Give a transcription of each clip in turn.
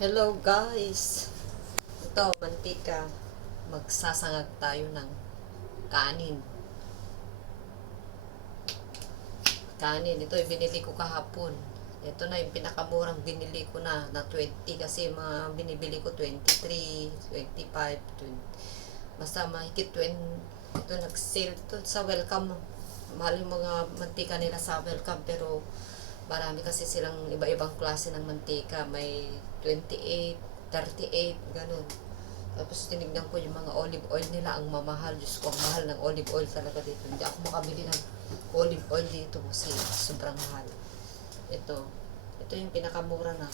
Hello guys! Ito, mantika. Magsasangag tayo ng kanin. Kanin, ito yung binili ko kahapon. Ito na yung pinakamurang binili ko na 20 kasi mga binibili ko 23, 25, 20. Basta mahigit 20. Ito nag-sale to sa Welcome. Mahal yung mga mantika nila sa Welcome pero marami kasi silang iba-ibang klase ng mantika. May 28, 38, ganun. Tapos tinignan ko yung mga olive oil nila, ang mamahal. Diyos ko, ang mahal ng olive oil talaga dito. Hindi ako makabili ng olive oil dito kasi sobrang mahal. Ito yung pinakamura na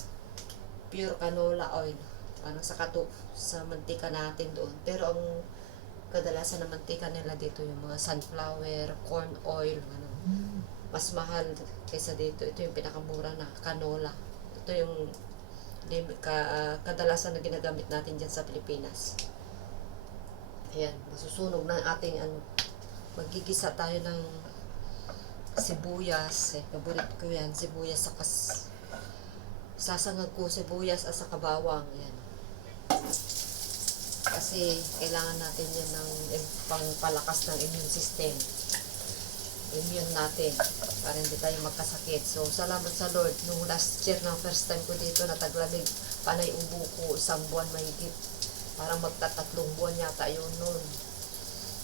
pure canola oil. Parang sa mantika natin doon. Pero ang kadalasan ng mantika nila dito yung mga sunflower, corn oil, ano. Mas mahal kaysa dito. Ito yung pinakamura na canola. Ito yung kadalasan na ginagamit natin dyan sa Pilipinas. Ayan, masusunog na ating magigisa tayo ng sibuyas. Paborito ko yan, sibuyas sasangag ko sibuyas at saka bawang. Ayan. Kasi kailangan natin yan ng pangpalakas ng immune system. Immune natin para hindi tayo magkasakit. So, salamat sa Lord. Nung last year na first time ko dito na taglamig, panay ubo ko, isang buwan mahigit. Parang magtatatlong buwan yata yun nun.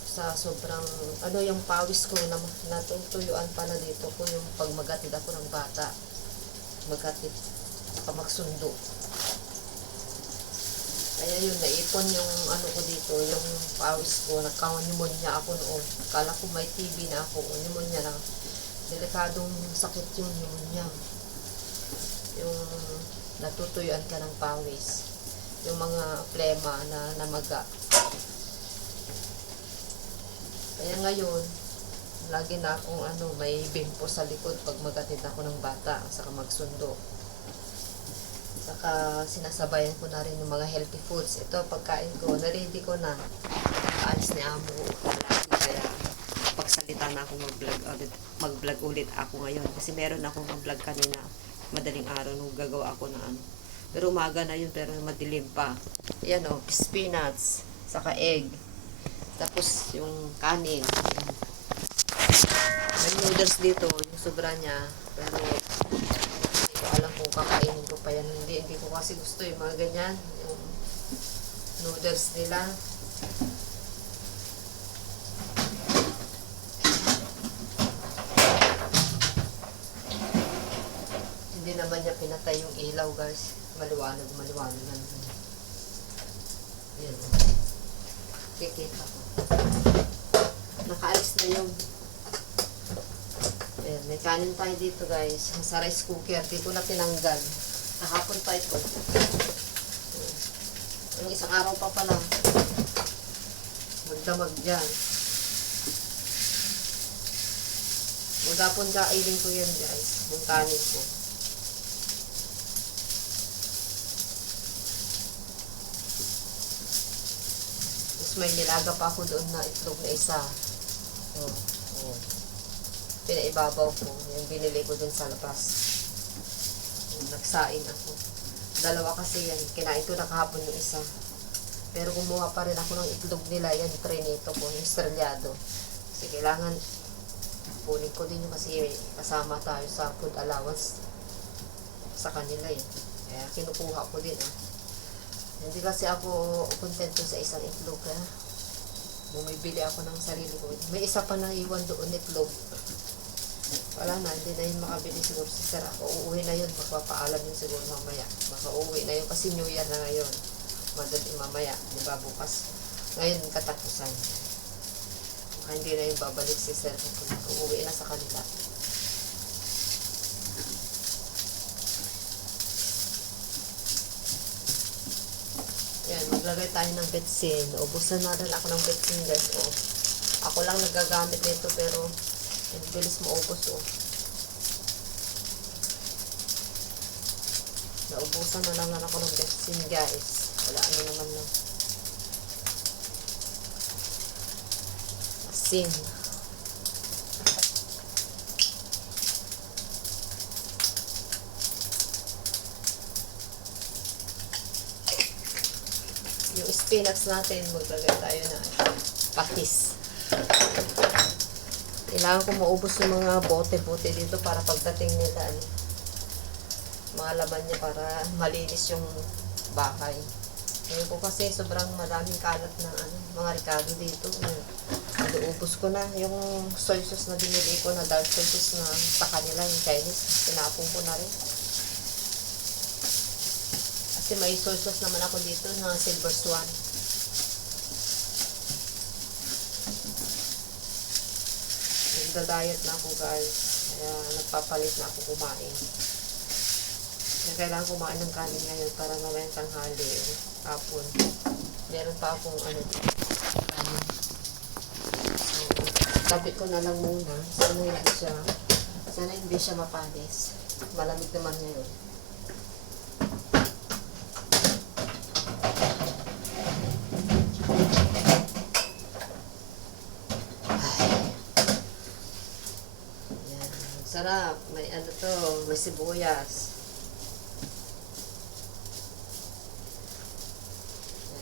Sa sobrang, yung pawis ko na natutuyuan pa na dito ko yung pag magatid ako ng bata. Magatid, saka magsundo. Kaya yun, naipon yung ko dito, yung pawis ko, nagka-pneumonia ako noon. Kala ko may TB na ako, pneumonia lang. Delikadong sakit yung pneumonia. Yung natutuyuan ka ng pawis. Yung mga plema na namaga. Kaya ngayon, lagi na akong may bimpo sa likod pag magatid ako ng bata, saka magsundo. Saka sinasabayan ko na rin yung mga healthy foods. Ito, pagkain ko, na-ready ko na. Paalis ni Amo. Kaya pagsalita na ako mag-vlog ulit ako ngayon. Kasi meron akong vlog kanina. Madaling araw nung gagawa ako na Pero umaga na yun, pero madilim pa. Ayan o, spinach, saka egg. Tapos yung kanin. May noodles dito, yung sobra niya. Pero alam kung kakainin ko pa yan. Hindi ko kasi gusto yung mga ganyan. Yung noodles nila. Hindi naman niya pinatay yung ilaw, guys. Maliwanag lang. Yan. Kikita ko. Nakaalis na yung ayan, may kanin tayo dito guys. Sa rice cooker. Dito na tinanggal. Kahapon pa ito. Yung isang araw pa pala. Magdamag dyan. Magapon kailin ko yan guys. Yung kanin ko. Tapos may nilaga pa ako doon na itlog na isa. Pinaibabaw ko. Yung binili ko dun sa labas. Nagsaing ako. Dalawa kasi yan. Kinain ko na kahapon yung isa. Pero kumuha pa rin ako ng itlog nila. Yan, prenito ko. Yung estrelyado. Kasi kailangan punin ko din yung kasi kasama tayo sa food allowance sa kanila eh. Kaya kinukuha ko din Hindi kasi ako kontento sa isang itlog bumibili ako ng sarili ko. May isa pa naiwan doon itlog. Wala na, hindi na yun makabili siguro si Sir. Uuwi na yun, magpapaalam yun siguro mamaya. Baka uuwi na yun kasi New Year na ngayon. Madali mamaya, di ba bukas? Ngayon katapusan. Baka hindi na yun babalik si Sir. Uuwi na sa kanila. Yan, maglagay tayo ng betsin. Ubusan na rin ako ng betsin guys. Ako lang nagagamit nito pero ang bilis maubos Naubusan na lang ako ng betsin guys. Wala naman na. Asin. spinach natin, maglagay tayo na patis. Kailangan ko maubos yung mga bote-bote dito para pagdating nila, mga laman niya para malinis yung bahay. Ngayon po kasi sobrang maraming kalat na mga Ricardo dito. Naubos ko na yung soy sauce na binili ko na dark soy sauce na sa kanila, yung Chinese. Tinapon ko na rin. Kasi may soy sauce naman ako dito na Silver Swan. Nagda-diet na ako guys. Kaya nagpapalit na ako kumain. Kaya kailangan kumain ng kanin ngayon para mamaya tanghali. Hapon. Meron pa akong dito. So, tabi ko na lang muna. Sana hindi siya mapanis. Malamig naman ngayon. Sarap. May may sibuyas.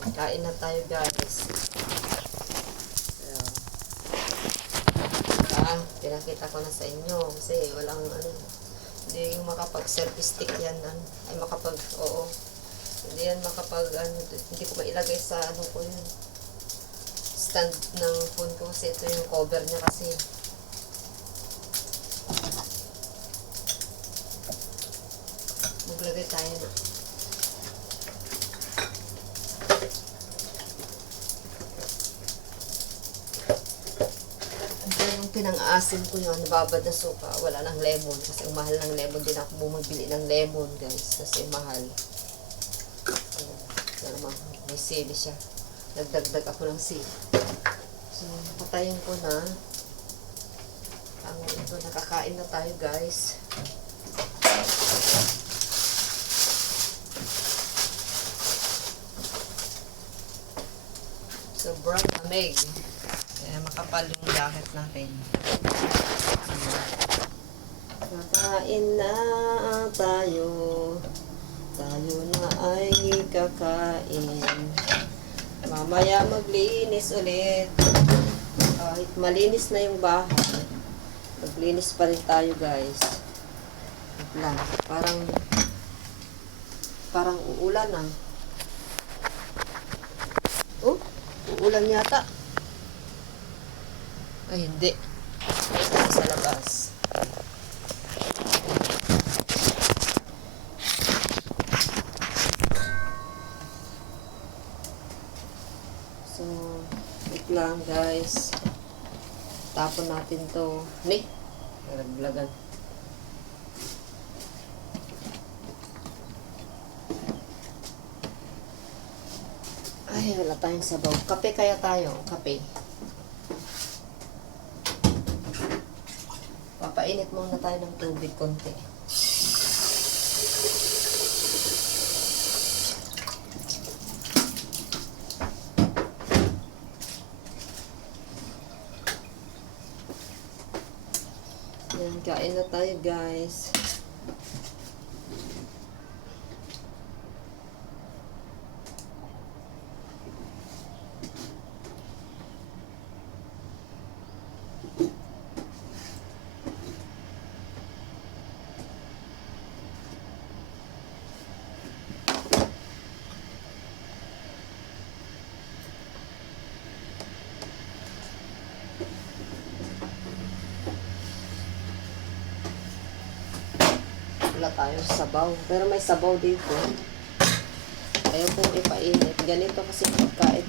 Yan, kain na tayo guys. Pinakita ko na sa inyo kasi walang hindi yung makapag-selfie stick yan ay hindi yan hindi ko mailagay sa ko yun stand ng phone ko kasi ito yung cover niya kasi. Maglagay tayo na. Yung pinang-asin ko yun, nababad na suka, wala ng lemon. Kasi ang mahal ng lemon, din ako bumibili ng lemon guys. Kasi mahal. Naman, may sili siya. Nagdagdag ako ng sili. So, patayin ko na. Nakakain na tayo guys. Sobrang lamig. Kaya makapal yung jacket natin. Kakain na tayo. Tayo na ay kakain. Mamaya maglinis ulit. Kahit malinis na yung bahay, maglinis pa rin tayo guys. Lang. Parang uulan na. Oh, uulan yata. Ay, hindi. Sa labas. So, wait lang guys. Tapon natin to. Nalaglagan. Ay, wala tayong sabaw. Kape kaya tayo. Kape. Papainit muna tayo ng tubig konti. Yan, kain na tayo guys. Wala tayong sabaw. Pero may sabaw dito. Ayaw kong ipainit. Ganito kasi pagkain.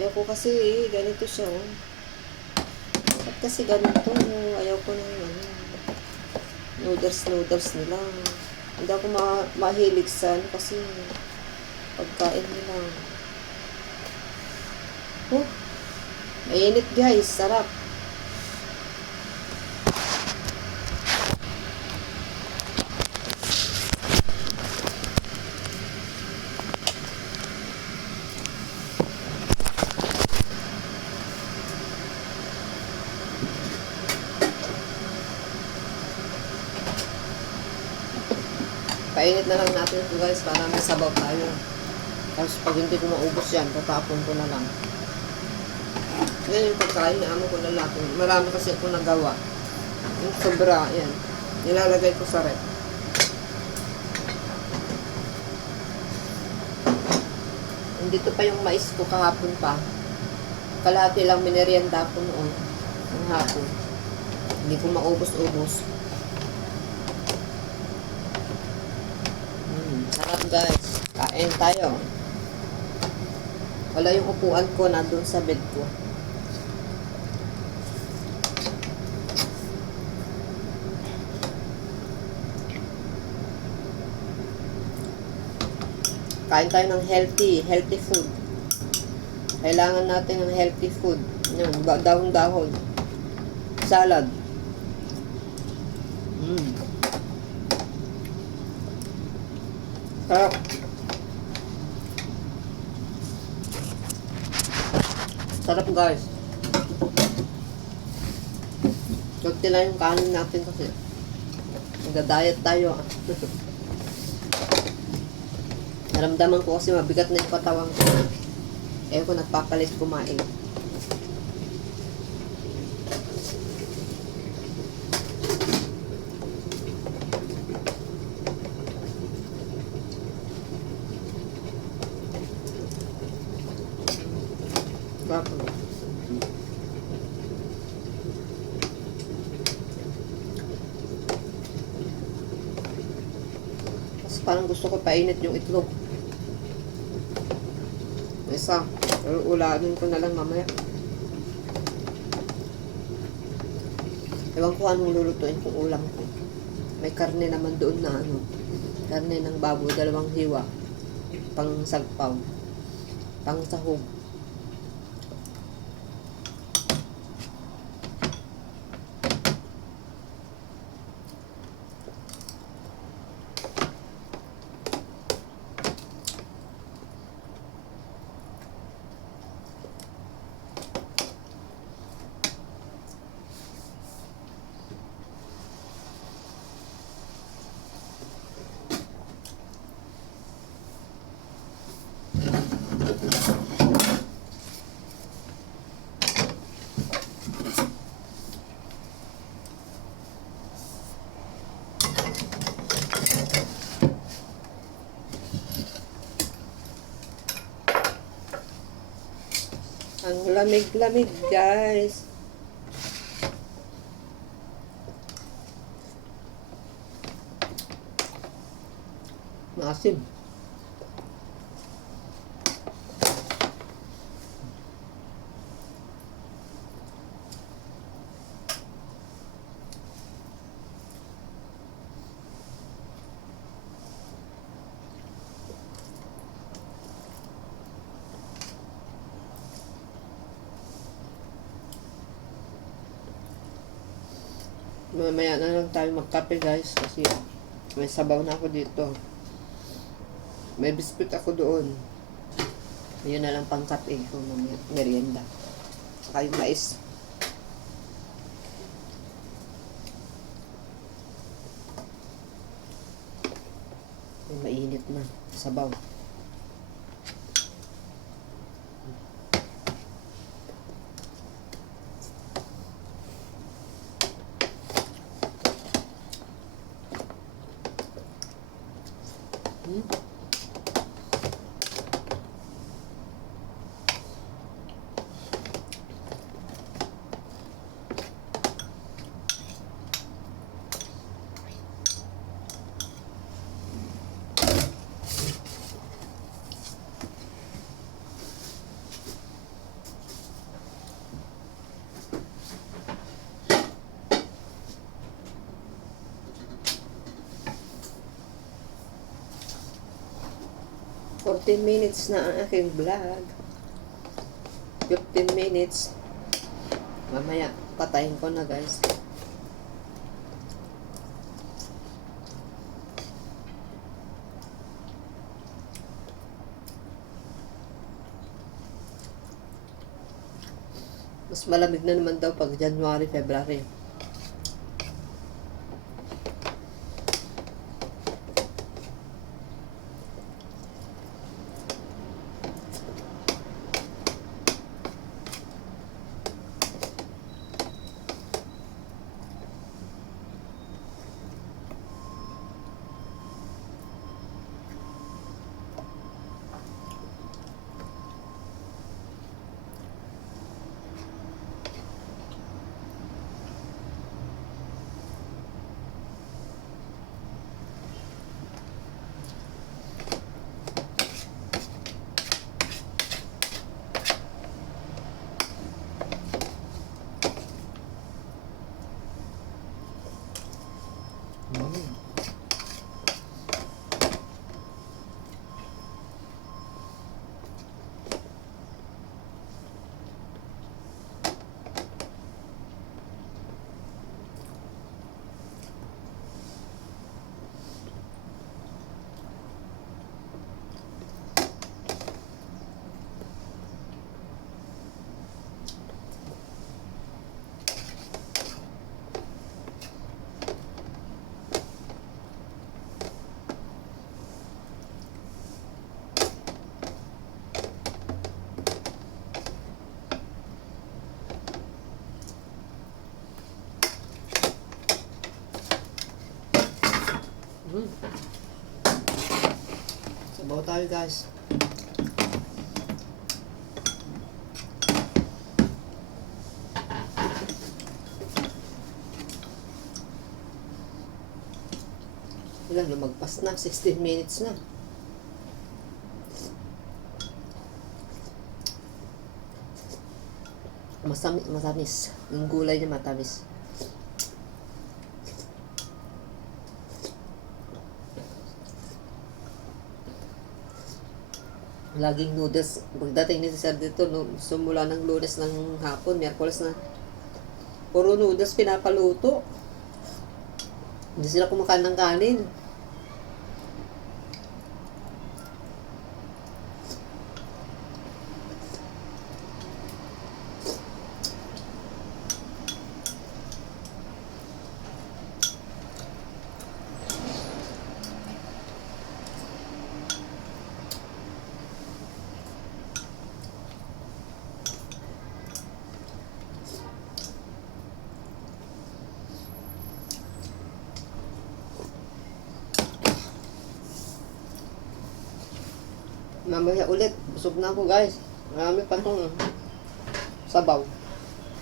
Ayaw ko kasi ganito siya. Ba't kasi ganito? Ayaw ko ng noodles nila. Hindi ako mahilig sa kasi pagkain nila. Oh, mainit guys. Sarap. Painit na lang natin ito guys para may sabaw tayo. Tapos pag hindi ko maubos yan, tatapon ko na lang. Yan yung pagkain na amo ko lalaki. Marami kasi ako nagawa. Yung sobra, yan. Nilalagay ko sa rep. Dito pa yung mais ko kahapon pa. Kalahati lang minerienda ko noon. Ang hapon. Hindi ko maubos-ubos. Sarap guys. Kain tayo. Wala yung upuan ko na doon sa bed ko. Kain tayo ng healthy food. Kailangan natin ng healthy food. Yan, dahon-dahon. Salad. Sarap. Sarap guys. Kunti lang yung kanin natin kasi nagda-diet tayo. Naramdaman ko kasi mabigat na yung katawan ko. Eh ko nagpapalit kumain. Kasi parang gusto ko painit yung itlog. Isa, ulanin ko na lang mamaya. Ewan ko anong lulutuin kong ulam ko. May karne naman doon na karne ng baboy, 2 hiwa. Pang sagpaw. Pang sahog. Ang lamig-lamig guys. Maasim. Mamaya na lang tayo magkape guys kasi may sabaw na ako dito. May biscuit ako doon. Yun na lang pang kape kung merienda. Saka yung mais. May mainit na sabaw. Fourteen minutes na ang aking vlog. 15 minutes. Mamaya, patayin ko na guys. Mas malamig na naman daw pag January, February. Sabaw tayo guys. Ilan, lumagpas na. 16 minutes na. Matamis. Yung gulay niya matamis. Laging noodles. Pagdating ni Sir dito, sumula ng Lunes ng hapon, Miyerkules na. Puro noodles pinapaluto. Hindi sila kumakain ng kanin. Mamaya ulit. Busog na ako guys. Marami pa itong sabaw.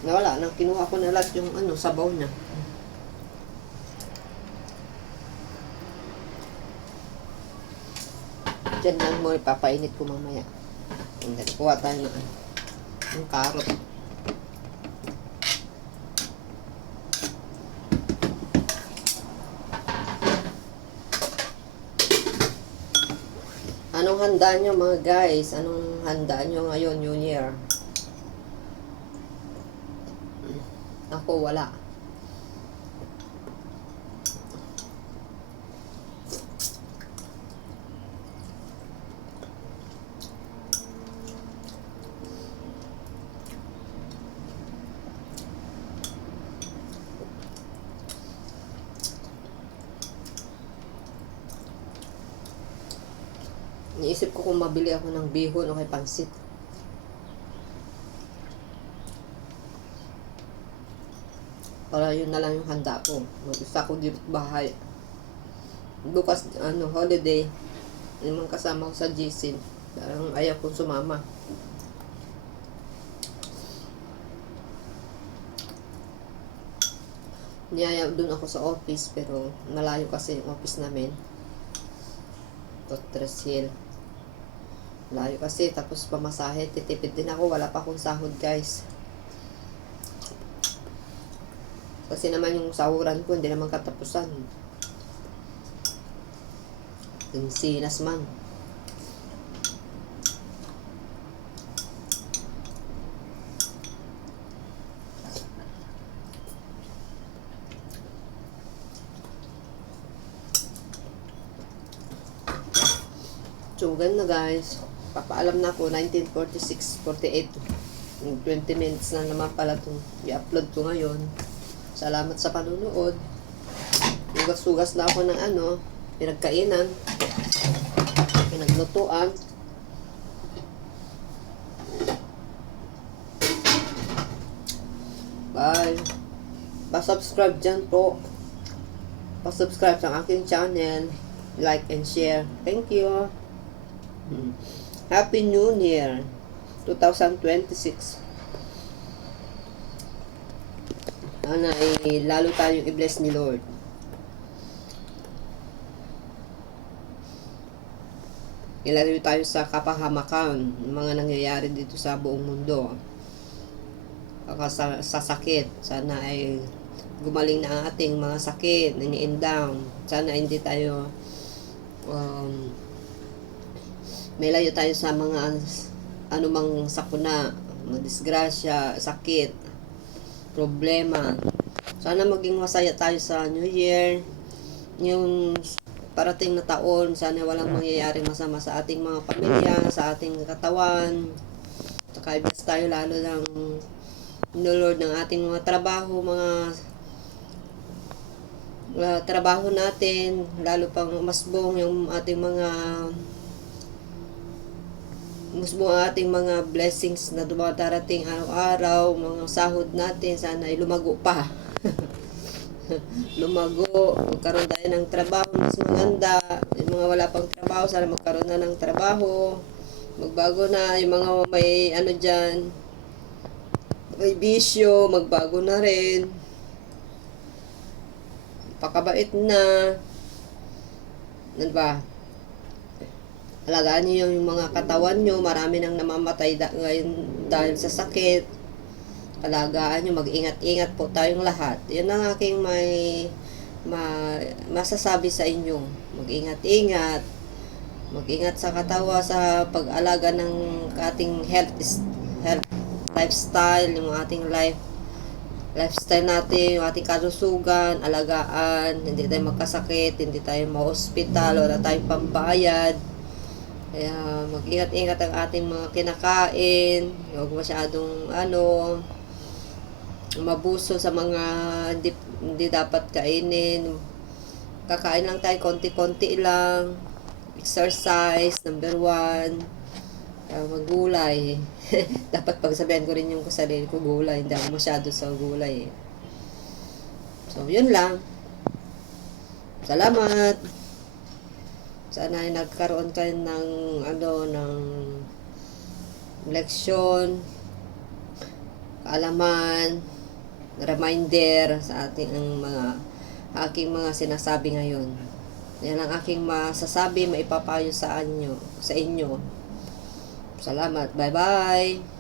Nawala na. Kinuha ko na lahat yung sabaw niya. Diyan lang mo ipapainit ko mamaya. Kuha tayo ng carrot. Anong handa nyo mga guys? Anong handa nyo ngayon, New Year? Ako, wala. Niisip ko kung mabili ako ng bihon o kay pansit. Para yun na lang yung handa ko. Mag-isa ko dito bahay. Bukas, holiday. Yung mga kasama ko sa GC. Parang ayaw kong sumama. Niyaya doon ako sa office, pero malayo kasi yung office namin. Fortress Hill. Layo kasi, tapos pamasahe, titipid din ako, wala pa akong sahod guys. Kasi naman yung sahuran ko, hindi naman katapusan. Sinsinas man. Tsugan na guys. Papaalam na ako, 19:46, 48. 20 minutes na naman pala itong i-upload ko ngayon. Salamat sa panunood. Hugas-hugas na ako ng pinagkainan. Pinaglutuan. Bye. Pa-subscribe dyan po. Pa-subscribe sa aking channel. Like and share. Thank you. Happy New Year 2026. Sana ay lalo tayong i-bless ni Lord. Ilalayo tayo sa kapahamakan, mga nangyayari dito sa buong mundo. Sa sakit. Sana ay gumaling na ang ating mga sakit, down. Sana hindi tayo may layo tayo sa mga anumang sakuna, disgrasya, sakit, problema. Sana maging masaya tayo sa New Year. Yung parating na taon, sana walang mangyayaring masama sa ating mga pamilya, sa ating katawan. Saka i-bless tayo lalo ng Lord ng ating mga trabaho, mga trabaho natin, lalo pang masbong yung ating mga blessings na dumadarating araw-araw, mga sahod natin, sana ay lumago pa. Lumago, magkaroon tayo ng trabaho mas maganda. Yung mga wala pang trabaho, sana magkaroon na ng trabaho. Magbago na. Yung mga may ano dyan, may bisyo, magbago na rin. Pakabait na. Ano ba? Alagaan niyo yung mga katawan nyo. Marami nang namamatay ngayon dahil sa sakit. Alagaan nyo. Mag-ingat-ingat po tayong lahat. Yun ang aking masasabi sa inyo. Mag-ingat-ingat. Mag-ingat sa katawa sa pag-alaga ng ating health lifestyle, yung ating lifestyle natin, yung ating kalusugan, alagaan, hindi tayo magkasakit, hindi tayo ma-hospital, wala tayong pambayad. Kaya mag-ingat-ingat ang ating mga kinakain, huwag masyadong mabuso sa mga hindi dapat kainin. Kakain lang tayo konti-konti lang. Exercise, number 1. Maggulay. Dapat pagsabihan ko rin yung sarili ko, gulay. Hindi ako masyado sa gulay. So, yun lang. Salamat. Sana ay nagkaroon kayo ng ng leksyon, kaalaman, reminder sa ating aking mga sinasabi ngayon. Yan ang aking masasabi, maipapayo sa inyo. Salamat. Bye-bye.